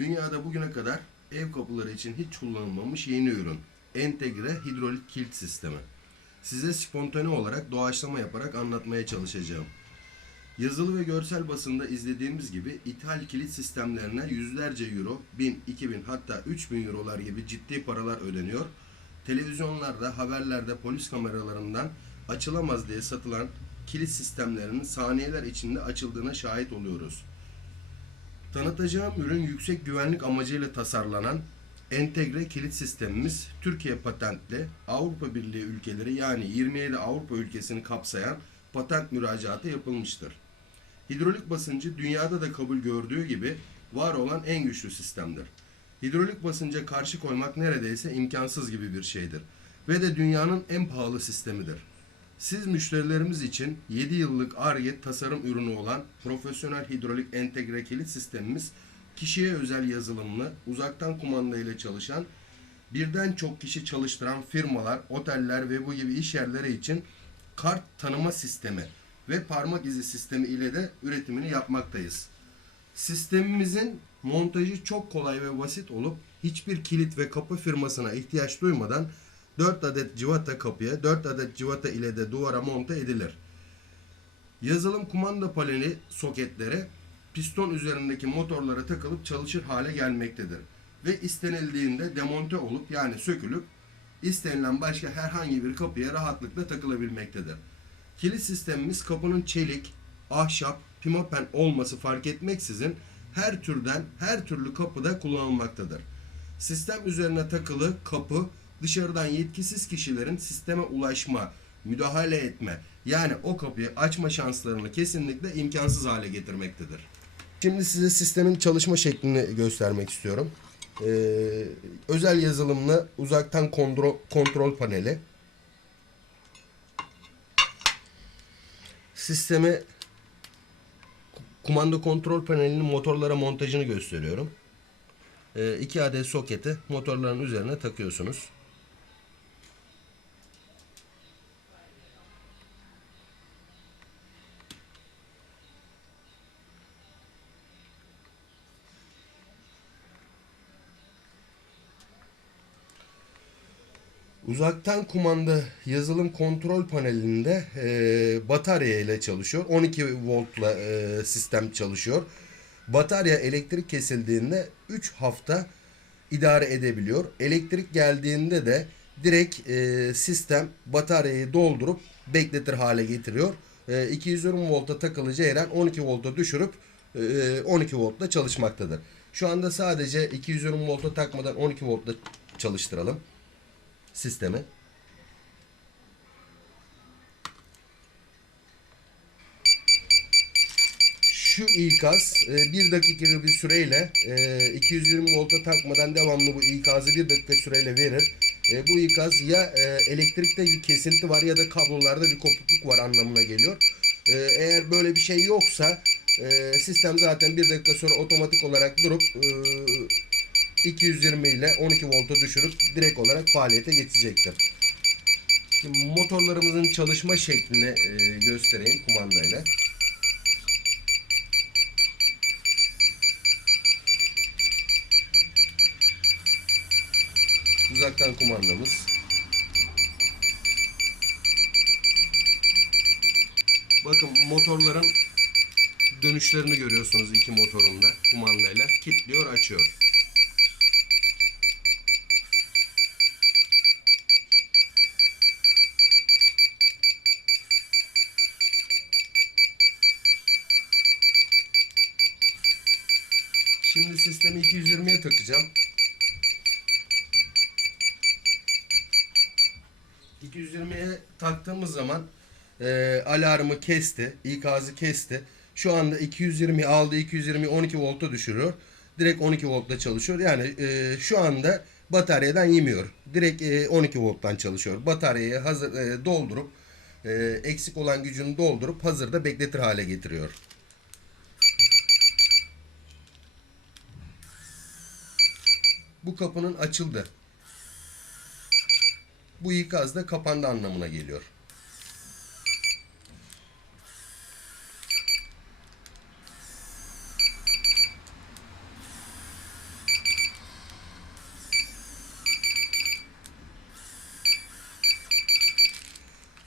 Dünyada bugüne kadar ev kapıları için hiç kullanılmamış yeni ürün. Entegre hidrolik kilit sistemi. Size spontane olarak doğaçlama yaparak anlatmaya çalışacağım. Yazılı ve görsel basında izlediğimiz gibi ithal kilit sistemlerine yüzlerce euro, bin, iki bin hatta üç bin eurolar gibi ciddi paralar ödeniyor. Televizyonlarda, haberlerde, polis kameralarından açılamaz diye satılan kilit sistemlerinin saniyeler içinde açıldığına şahit oluyoruz. Tanıtacağım ürün yüksek güvenlik amacıyla tasarlanan entegre kilit sistemimiz Türkiye patentli Avrupa Birliği ülkeleri yani 27 Avrupa ülkesini kapsayan patent müracaatı yapılmıştır. Hidrolik basıncı dünyada da kabul gördüğü gibi var olan en güçlü sistemdir. Hidrolik basınca karşı koymak neredeyse imkansız gibi bir şeydir ve de dünyanın en pahalı sistemidir. Siz müşterilerimiz için 7 yıllık ARGE tasarım ürünü olan profesyonel hidrolik entegre kilit sistemimiz kişiye özel yazılımlı, uzaktan kumanda ile çalışan, birden çok kişi çalıştıran firmalar, oteller ve bu gibi iş yerleri için kart tanıma sistemi ve parmak izi sistemi ile de üretimini yapmaktayız. Sistemimizin montajı çok kolay ve basit olup hiçbir kilit ve kapı firmasına ihtiyaç duymadan 4 adet civata kapıya 4 adet civata ile de duvara monte edilir. Yazılım kumanda paneli soketleri piston üzerindeki motorlara takılıp çalışır hale gelmektedir. Ve istenildiğinde demonte olup yani sökülüp istenilen başka herhangi bir kapıya rahatlıkla takılabilmektedir. Kilit sistemimiz kapının çelik, ahşap, pimapen olması fark etmeksizin her türden her türlü kapıda kullanılmaktadır. Sistem üzerine takılı kapı dışarıdan yetkisiz kişilerin sisteme ulaşma, müdahale etme yani o kapıyı açma şanslarını kesinlikle imkansız hale getirmektedir. Şimdi size sistemin çalışma şeklini göstermek istiyorum. Ee, özel yazılımlı uzaktan kontrol, kontrol paneli. Sistemi kumanda kontrol panelinin motorlara montajını gösteriyorum. Ee, iki adet soketi motorların üzerine takıyorsunuz. Uzaktan kumanda yazılım kontrol panelinde e, batarya ile çalışıyor. 12 voltla e, sistem çalışıyor. Batarya elektrik kesildiğinde 3 hafta idare edebiliyor. Elektrik geldiğinde de direkt e, sistem bataryayı doldurup bekletir hale getiriyor. E, 220 volta takılı ceyran 12 volta düşürüp e, 12 voltla çalışmaktadır. Şu anda sadece 220 volta takmadan 12 voltla çalıştıralım sistemi. Şu ikaz e, bir dakika bir süreyle e, 220 volta takmadan devamlı bu ikazı bir dakika süreyle verir. E, bu ikaz ya e, elektrikte bir kesinti var ya da kablolarda bir kopukluk var anlamına geliyor. E, eğer böyle bir şey yoksa e, sistem zaten bir dakika sonra otomatik olarak durup e, 220 ile 12 volta düşürüp direkt olarak faaliyete geçecektir. Şimdi motorlarımızın çalışma şeklini e, göstereyim kumandayla. Uzaktan kumandamız. Bakın motorların dönüşlerini görüyorsunuz iki motorunda kumandayla. Kilitliyor, açıyor. Şimdi sistemi 220'ye takacağım. 220'ye taktığımız zaman e, alarmı kesti, ikazı kesti. Şu anda 220 aldı, 220 12 volta düşürüyor. Direkt 12 voltta çalışıyor. Yani e, şu anda bataryadan yemiyor. Direkt e, 12 volttan çalışıyor. Bataryayı hazır e, doldurup e, eksik olan gücünü doldurup hazırda bekletir hale getiriyor. bu kapının açıldı. Bu ikaz da kapandı anlamına geliyor.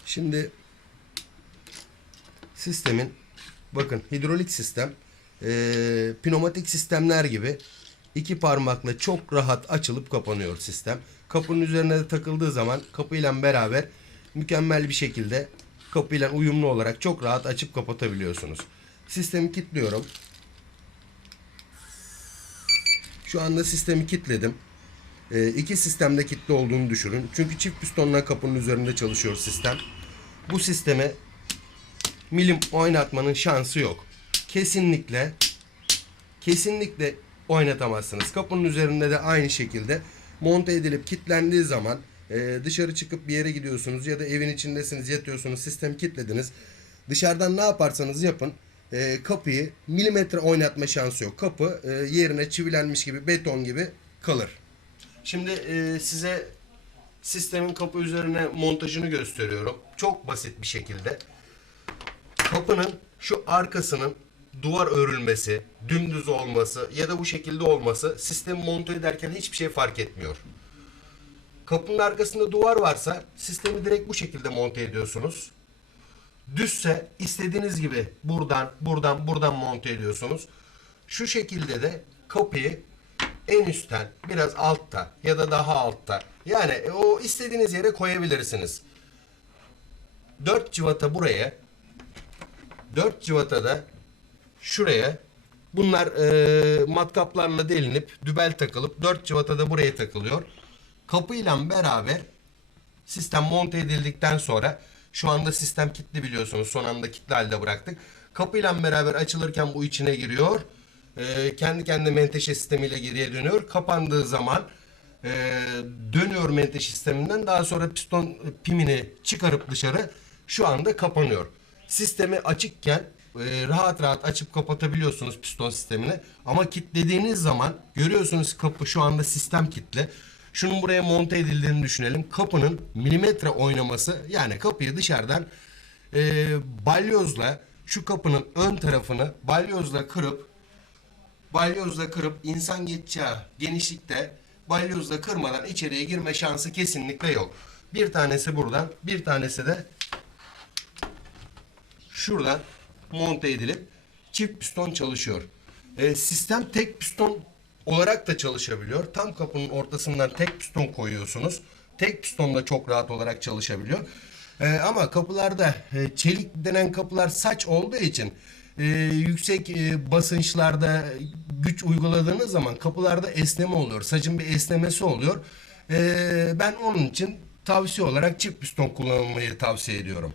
Şimdi sistemin bakın hidrolik sistem e, pneumatik sistemler gibi iki parmakla çok rahat açılıp kapanıyor sistem. Kapının üzerine de takıldığı zaman kapıyla beraber mükemmel bir şekilde kapıyla uyumlu olarak çok rahat açıp kapatabiliyorsunuz. Sistemi kilitliyorum. Şu anda sistemi kilitledim. Ee, iki sistemde kilitli olduğunu düşünün. Çünkü çift pistonla kapının üzerinde çalışıyor sistem. Bu sisteme milim oynatmanın şansı yok. Kesinlikle kesinlikle oynatamazsınız. Kapının üzerinde de aynı şekilde monte edilip kilitlendiği zaman e, dışarı çıkıp bir yere gidiyorsunuz ya da evin içindesiniz yatıyorsunuz sistemi kilitlediniz. Dışarıdan ne yaparsanız yapın e, kapıyı milimetre oynatma şansı yok. Kapı e, yerine çivilenmiş gibi beton gibi kalır. Şimdi e, size sistemin kapı üzerine montajını gösteriyorum. Çok basit bir şekilde. Kapının şu arkasının duvar örülmesi, dümdüz olması ya da bu şekilde olması sistemi monte ederken hiçbir şey fark etmiyor. Kapının arkasında duvar varsa sistemi direkt bu şekilde monte ediyorsunuz. Düzse istediğiniz gibi buradan, buradan, buradan monte ediyorsunuz. Şu şekilde de kapıyı en üstten, biraz altta ya da daha altta yani o istediğiniz yere koyabilirsiniz. 4 civata buraya, 4 civata da şuraya bunlar e, matkaplarla delinip dübel takılıp 4 civata da buraya takılıyor. Kapıyla beraber sistem monte edildikten sonra şu anda sistem kilitli biliyorsunuz. Son anda kilitli halde bıraktık. Kapıyla beraber açılırken bu içine giriyor. E, kendi kendine menteşe sistemiyle geriye dönüyor. Kapandığı zaman e, dönüyor menteşe sisteminden. Daha sonra piston pimini çıkarıp dışarı şu anda kapanıyor. Sistemi açıkken e, rahat rahat açıp kapatabiliyorsunuz piston sistemini. Ama kilitlediğiniz zaman görüyorsunuz kapı şu anda sistem kilitli. Şunun buraya monte edildiğini düşünelim. Kapının milimetre oynaması yani kapıyı dışarıdan e, balyozla şu kapının ön tarafını balyozla kırıp balyozla kırıp insan geçeceği genişlikte balyozla kırmadan içeriye girme şansı kesinlikle yok. Bir tanesi buradan, bir tanesi de şuradan monte edilip çift piston çalışıyor. E, sistem tek piston olarak da çalışabiliyor. Tam kapının ortasından tek piston koyuyorsunuz. Tek pistonla çok rahat olarak çalışabiliyor. E, ama kapılarda e, çelik denen kapılar saç olduğu için e, yüksek e, basınçlarda güç uyguladığınız zaman kapılarda esneme oluyor. Saçın bir esnemesi oluyor. E, ben onun için tavsiye olarak çift piston kullanılmayı tavsiye ediyorum.